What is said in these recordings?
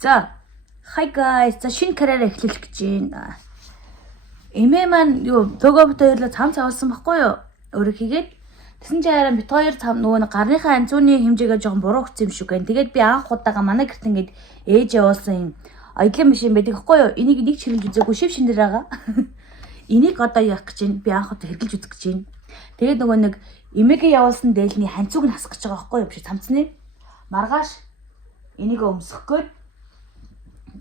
За, hi guys. За шинэ карьераа эхлэх гэж байна. Эмээ маань юу логобот хоёрлоо цам цавалсан байхгүй юу? Өөрөө хийгээд тэгсэн чинь хараа бит хоёр цам нөгөө гарныхаа анцууны хэмжээгээ жоохон буруу өгсөн юм шиг байна. Тэгээд би анх удаага манай гэрт ингээд ээж явуулсан юм аялын машин байдаг байхгүй юу? Энийг нэг чиглэж үзээгүй шив шинээр байгаа. Энийг одоо яах гэж байна? Би анх удаа хэрглэж үзэх гэж байна. Тэгээд нөгөө нэг эмээгээ явуулсан дээлний ханцууг нь хасах гэж байгаа байхгүй юу? Биш цамцны маргааш энийг өмсөх гээд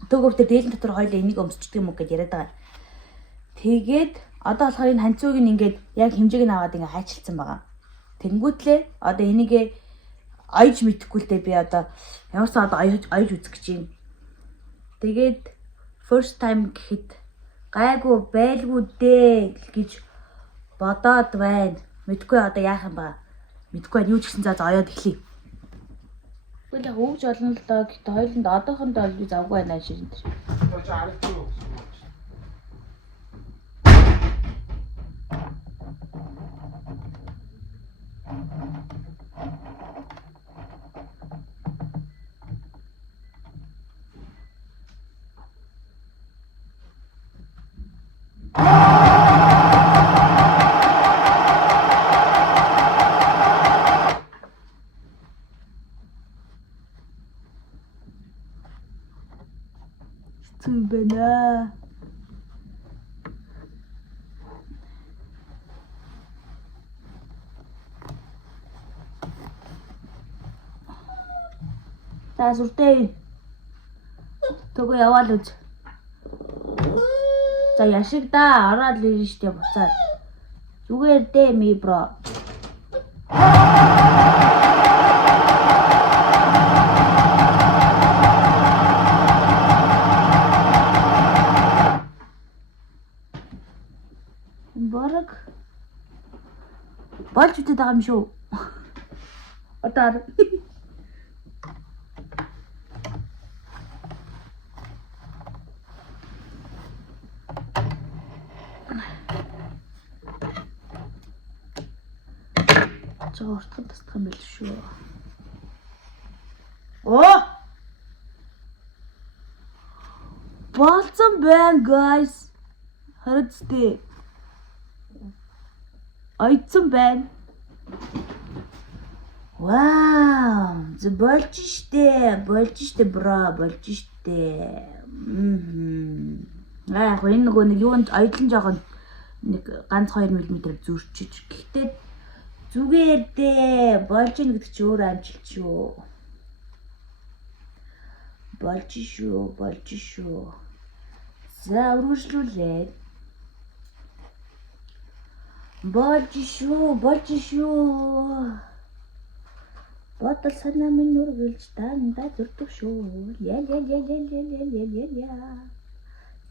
төгөвтө дээлэн дотор хоёлаа энийг өмсчдэг юм уу гэж яриад байгаа. Тэгээд одоо болохоор энэ ханцууг нь ингээд яг хэмжээг нь аваад ингээд хайчилсан байгаа. Тэнгүүтлээ одоо энийг аяж мэдэхгүй л дээ би одоо ямарсаа одоо аяж үзэх гэж байна. Тэгээд first time гэхэд гайгүй байлгүй дээ гэж бодоод байна. Мэдгүй одоо яах юм ба. Мэдгүй юу ч гэсэн за оёод эхлэе. Тэгвэл яг өвж олон л доо гэхдээ хоёуланд одоохондоо би завгүй байна ширэн дээр. Бэнэ. За сүртэй. Төгөө яваал үз. За яшиг да ороод л ирнэ штэ буцаад. Зүгээр дээ ми бро. Бараг болж үтээд байгаа юм шүү. Одоо жоо уртхан тасдах юм байл шүү. Оо! Болцсон байна guys. Харагдтыг ойцсон байна. Вау! Зэ болж штэ бро, болж штэ. Яг энэ нөгөө нэг юунд ойдлон жоохон нэг ганц 2 мм зүрчиж. Гэхдээ зүгээр дээ. Болж ийн гэдэг чи өөр амжилт шүү. Болж шүү. За үргэлжлүүлээ. Болж шүү. Бодол санаа минь үргэлж дандаа зүрдэг шүү. Я.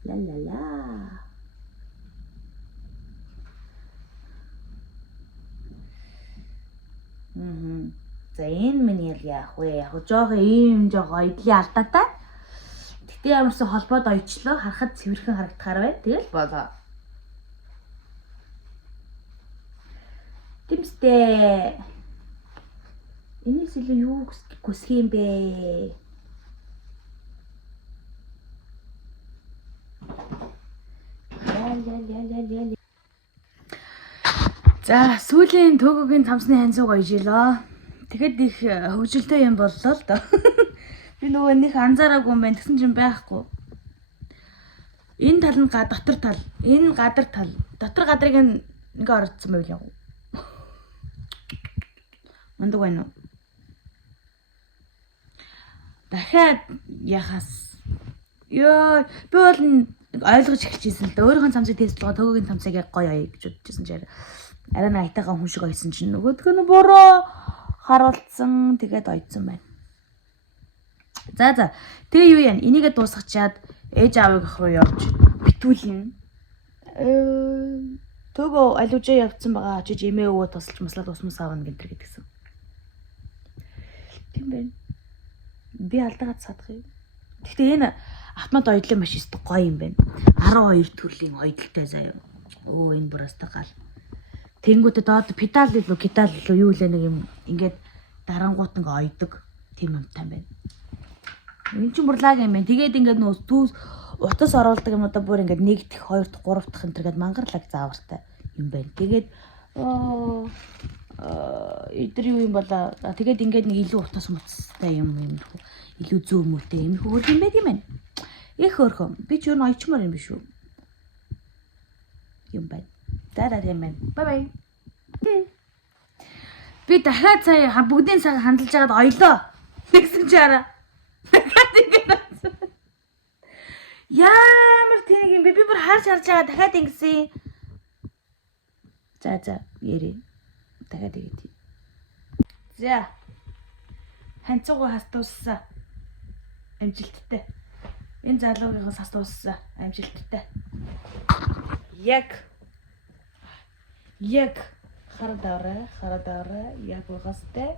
Ла. За энэ миний яах вэ? Яг жоохон ийм жоохон ойдлын алдаатай. Гэтэ ямарсан холбоод ойчлоо харахад цэвэрхэн харагдахаар байна. Тэгэл болоо. Тэмстэй. Энэс илүү юу хүсэх юм бэ? Ля. За сүүлийн төгөөгийн цамсны ханцууг ойжлоо. Тэгэхэд их хөвгөлтэй юм боллоо л доо. Би нөгөө нэг анзаараагүй юм байна. Тэгсэн чинь байхгүй. Энэ тал нь дотор тал. Энэ гадар тал. Дотор гадрыг ингээ орцсон байв яг. Мундаг байна уу? Дахиад яхаас. Ёо, би бол ойлгож эхэлчихсэн л да. Өөрийнхөө цамцыг тестлгаа төгөөгийн цамцыг яг гоё аяа гэж бодчихсон чинь арай нэг айтайгаа хүн шиг ойсон чинь нөгөөдгөө нь буруу харуулсан. Тэгээд ойдсон байна. За. Тэгээ юу яа? Энийгээ дуусгачаад ээж аавыг ах руу явж битүүлнэ. Төгөө алужаа явцсан байгаа. Очиж эмээ өвөө тусалж маслаад усмас аавна гэдгсэн. Тийм байна. Би алдаагаад садах юм. Гэхдээ энэ автомат ойдлын машин өстө гоё юм байна. 12 төрлийн ойдолтой заяа. Энэ бураастай гал. Тэнгүүтээ доод педал юу лээ нэг юм ингээд дарангуут ингээ ойдог тийм юмтай байна. Энд чинь бурлаг юм байна. Тэгээд ингээд нөө түүс утас оруулдаг юм одоо бүр ингээд 1 дэх 2 дэх 3 дэх энэ төргээд мангарлаг заавартай юм байна. Тэгээд эдэр юу юм болоо. Тэгээд ингээд нэг илүү утас муцтай юм илүү зөө мөтэй юм хөрх юм байт юм байна. Их хөрхөн. Би ч юу н ойчмоор юм биш үү? Юм байна. Дараа юм байна. Бай бай. Би дахиад сая бүгдийн цаг хандалж байгаад оёлоо. Тэгсэн чи араа. Ямар тэнэг юм бэ? Би бүр харж байгаа дахиад ингэсэн. За ярий. Дахиад игэв. За. Ханцуугаа хастууссан. Амжилттай. Энэ залуугийнхаас хастууссан. Амжилттай. Яг харадаарай. Яг угастай.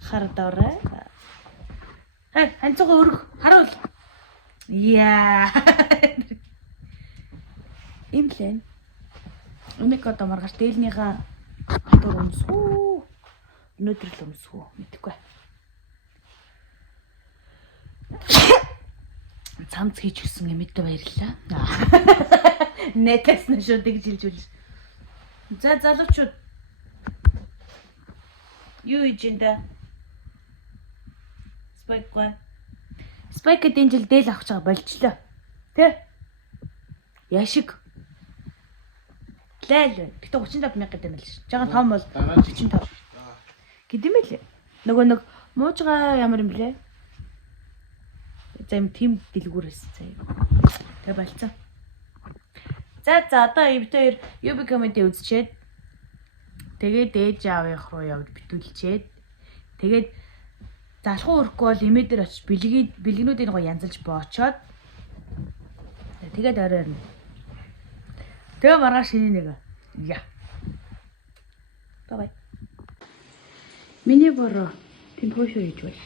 Харадаарай. Ханцуугаа өргөх. Харуул. Яа. Имплэн. Өнөөдөр одоо маргааш дээлнийхээ хатуур өмсгөө. Өнөөдөр л өмсгөө. Мэдхгүй. Цамц хийж гисэн юмэдээ баярлалаа. Нэтээс нь шууд гэж хэлжүүлж. За залуучууд. Юу хийж энэ? Спайк гэдэг жил дээл авах чагаа болчлоо. Тэ? Яшиг. Лайл. Гэтэ 35 мянга гэдэг юм л ш. Жага том бол 45. Гэдэм ээ л. Нөгөө нэг муужгаа ямар юм блэ? За юм тим дэлгүүрээс заяа. Тэ болцоо. За одоо эвдээр UB comedy үзчихэд тэгээд ээж аавынх руу явж битүүлчихэд тэгээд залхуу өрөхгүй бол имээ дээр очиж бэлгэнүүдийн гоо янзалж боочоод тэгээд орой ирнэ. Тэгээ маргааш шиний нэг. Я. Бай. Миний бороо тэнд хоошоо хийж байна.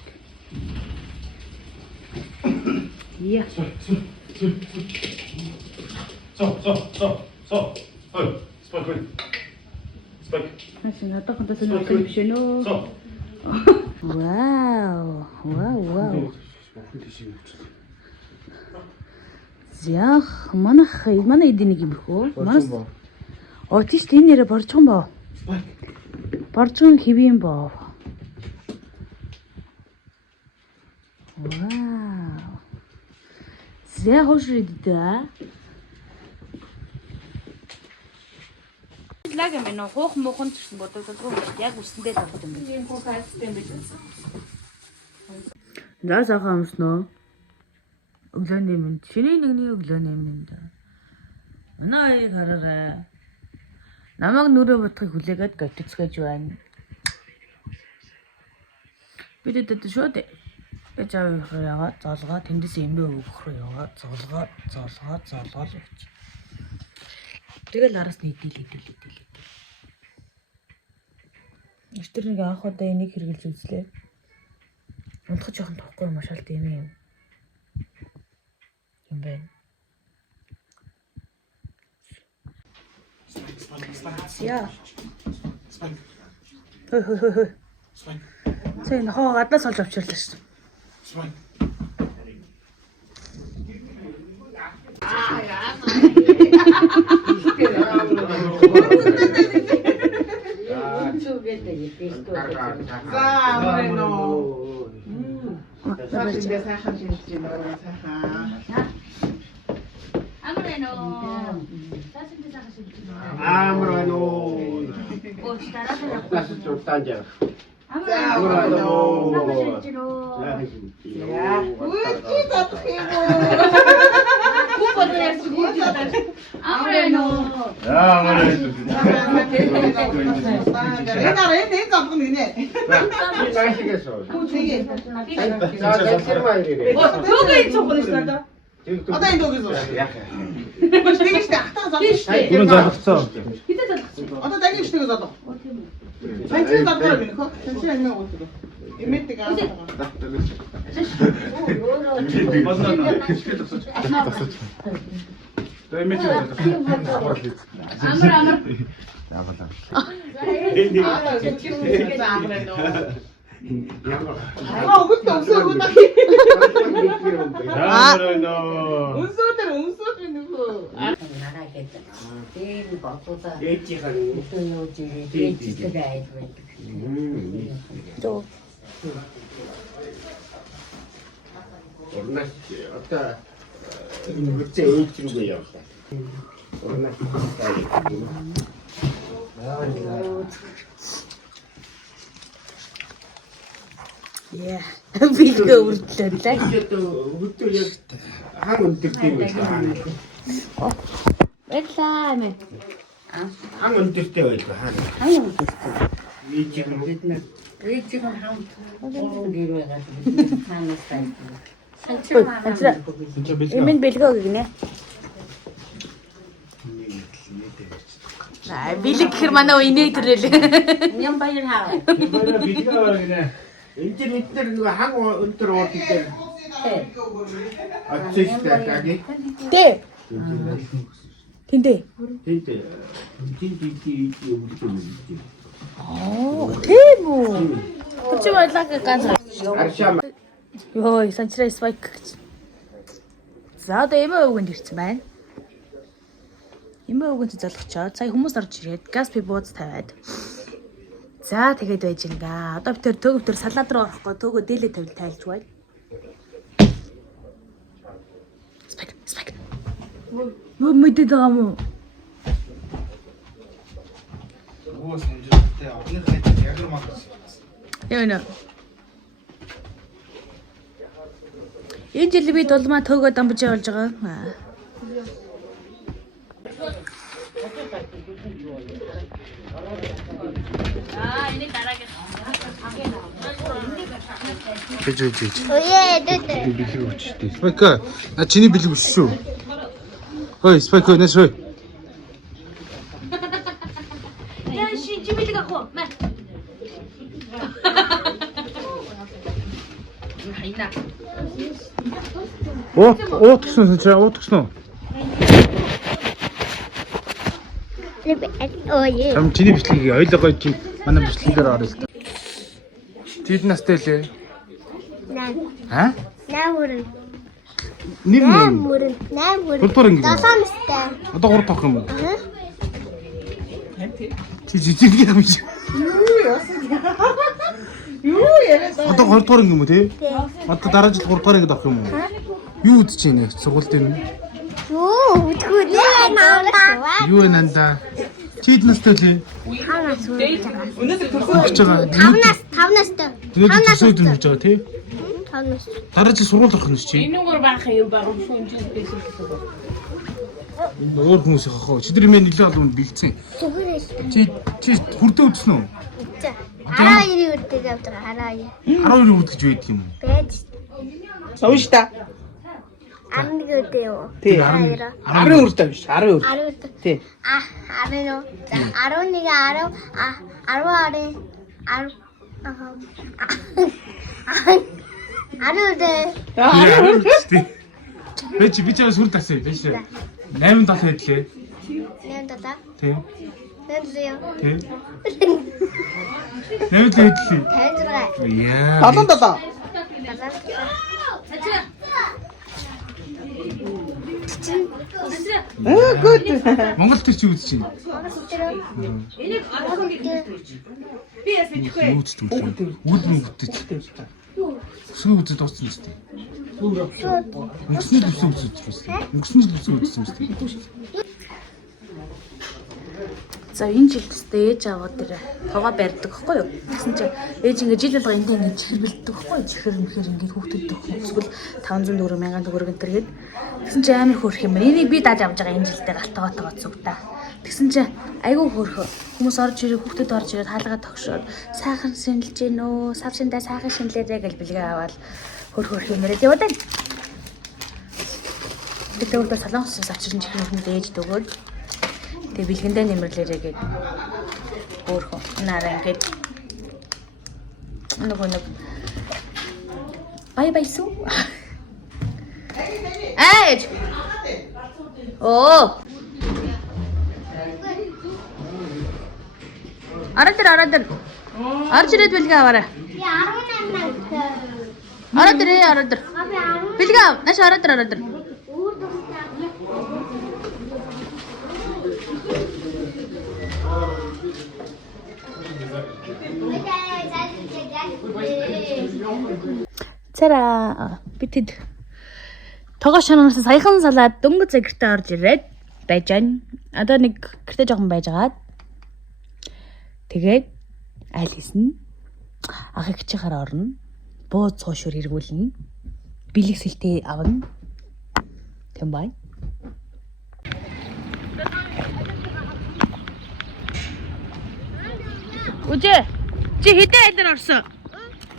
Я. Спайк. Хашин одоохондоо сонирхолтой юм биш нөө. Вау. Зях манай эдийн нэг юм хөө. Манас. Тийш энэ нэрэ борчхон боо. Борчхон хэвэн боо. Вау. Sehr hochschrittlich. Лаг юм нөө хоох муухан гэсэн бодогддог яг үсэндээ л болох юм байна. Тийм хоохайстай юм биш үү? Заасаа хамсноо. Өглөөний минь шиний нэгний өглөөний минь. Манай хараарай. Намайг нүрээ бодохыг хүлээгээд готцгээж байна. Бид өдөрт шууд ячаа яваа зоолгоо тэндээс эмээ өгөх рүү яваа зоолгоо явж. Тэгэл араас нийдэл. Өчтөр нэг анх удаа энийг хэрглэж үзлээ. Унтах жоохон тоохгүй юм шалт юм байна. Яа. Хой. Сэй нохоо гаднаас олж авчирлаа шүү. Одоо энэ дөгөөс үү? Маш тэгэж тахтаа залгсан. Бүрэн залгсан. Хитэ залгсан. Одоо дахин штэгээс одоо. Санчаа даграа минь хөө. Санчаа амиа уудаг. Эмээдэг аа. Өнсөөдөр өнсөөд би нөгөө 나가겠다. 제일 바쁘다. 또 요즘에 데이트가 아이고. 또 Орнаас одоо үрцээ ээлжрүүгээ явлаа. Орнаас яа билгээ үрдлээ. өдөр яг хаг өндөртэй байх. Баярлаа мэ. Хаг өндөртэй байлгүй хаа. 한국 있어. Ээлжиг нь 왜 지금 한국 어디로 가서 하는 스타일. 산책만 산책. 하는 Эмэн бэлгээ өгнэ. Аа бэлэг гэхэр манай инээ төрөл. 그냥 빨리 하. байна билгээ гинэ. Энд чинь бид нар нөгөө хаг өндөр уудын дээр очижтэй таги. Тэ. Тэнтэй. Тэнд өвлөж. Оо тийм үү. Чи байлаа ганц. Аршаа Йоо, санчраа спайк гэж. За одоо эмээ өвгөнд ирсэн байна. Эмээ өвгөнд залгочоод сая хүмүүс орж ирээд газ пи бууз тавиад. За тэгээд байж гинэ. Одоо бид төгөвтөр салаад руу орохгүй төгөө дээлээ тайлж бай. Спайк. Юу мэдээд байгаа юм уу? 오 선주한테 어느 가지 약을 먹었어. Яа. Энэ жил би дулмаа төөгөө дамбаж явуулж байгаа. Энийг дараагийн 그지. 예, 네. 빌리고 있지. 스파이크, 나 진이 빌리고 있어. 어이 스파이크, 내 소리. 야, 씨, 지밀리 갖고. 마. 하이나. 오, 툭스노 진짜, 오 툭스노. 예. 그럼 진이 빌리기 어디다가 있지? 만나 빌리기를 알았어. 디드나스텔레. 난 아? 나무를 니는 똘똘한 게 뭐야? 나삼스타. 어디다 걸어 탁 그러면? 응? 지지지게 하면 юу яриад 어디다 걸어 торын юм уу те? 네. Одоо дараа жил 3 дахь авах юм уу? Юу үдэж чинь сургууль дээр нь? 오, 그래 나온다. Юу вэ нанда? Чид настай лээ. 하나스. өнөөдөр төрсөн Хөгж байгаа. 다운았어. Тэгээд төсөөд нь хөгж байгаа тий? 다운았어. Дараа жил сургууль орох нь чи. 이놈을 봐요. 방금 손질 뺏었어. Өөр хүмүүс яхаа. Чи тэр мэн нэлээд олон бэлдсэн. 그랬어. Чи хүрдээ үтсэн үү? 진짜. 아라이리 그때 잡더라. 아라이. 12 үтгэж байдаг юм уу? 배지. сууштаа 안 그때요. тий 아이라. 10 өртөө биш 10 өр 아루. тий 아르노. 아로니가 아루 아래. 아루. 아루데. Би чамаас сүр тасаа биш. 8 дахь хэдлээ. nenda다. Тий. nendu세요. Тий. 8 дахь хэдлээ. 잘 들어가. Яа. даданда다 гүд Монгол төр чи үзэж байна. Юу үзэж байна? Үүдэн бүтэж. Сүү үзэж дууссан шүү дээ. Өнгөрсөн жил үзсэн үзсэн. Өнгөрсөн жил үзсэн үзсэн. За энэ жил төстэй ээж аваад тэр тоогоо барьдаг байхгүй юу? Тэгсэн чинь ээж ингээ жил болго энд ингээ хэрбэлдэг байхгүй юу? Чихэр мөхөр ингээ хүүхдэд өгөхөл 500 төгрөг 1000 төгрөг энэ төргээд тэгсэн чинь амар хөөрх юм. Энийг би дааж авч байгаа энэ жилдээ галтгаатаа зүгтаа. Тэгсэн чинь айгүй хөөрхөө. Хүмүүс орж ирээ хүүхдэд орж ирээд хаалгаа тогшоод сайхан шинэлж гинөө, савшиндаа сайхан шинэлээрэй гэж бэлгээ аваад хөөрх юм яриад яваад байна. Тэгээд өөртөө солонгос авчирч чихэнд ээж дөгөөд тэг бэлгэндээ нэмэрлээрээ гээд өөрхөн нараа ингээд нөгөө нэг бай суу ээж оо араад орж ирээд бэлгээ аваарай. Ороод ирээ, ороод ир. Бэлгээ, нааш ороод ир, ороод ир. Цара битэд тогоо шанараас саяхан салаад дөнгөж гэртээ орж ирээд байж байна. Одоо нэг гэртээ жоохон байжгаад тэгээд айл хийсэн. Ах их чихаар орно. Бууз цоошур эргүүлнэ. Бэлэг сэлтэй авна. Тэм бай. Үжээ. Чи хэдэн айлаар орсон?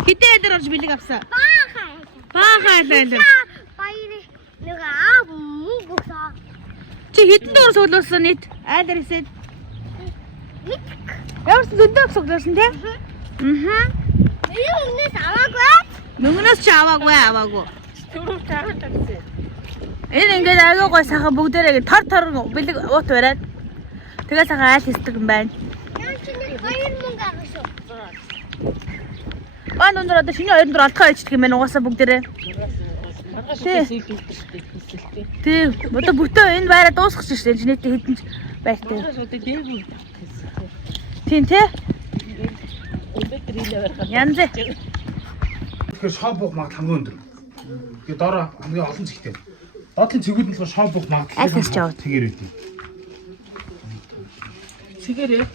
Хэдэн айлаар орж бэлэг авсан? Баахан айлаар. Баярыг нэг аа мөнгөсаа. Чи хэдэн дуур суглуулсан нийт? Айлаар хийсэд. Ямар зөндөө суглуулсан те? Юунес аваагүй. Мөнгнөөс ч аваагүй. Энэ ингээд аягүй гой сайхан бүгдээрээ тор бэлэг уут бариад тэгэл сайхан айл хийдэг юм байна. Яа чи нэг 2 мөнгө авах шүү. Баан өндөр одоо шинэ 2 дор алтхаа ичдэг юм байна угаасаа бүгдээрээ. Тий. Одоо бүтэн энэ байраа дуусгах шүү дээ. Чинээтэй хэдэн ч байртай. Тийм тий. Янз. Тэгэхээр шоу буух магадлал хамгийн өндөр. Тэгээд доор хамгийн олон зэгтэй. Доотлын цэгүүд нь болохоор шоу буух магадлал Аль тас ч яваад. тэгэр өгдөө. Цэгээрээ.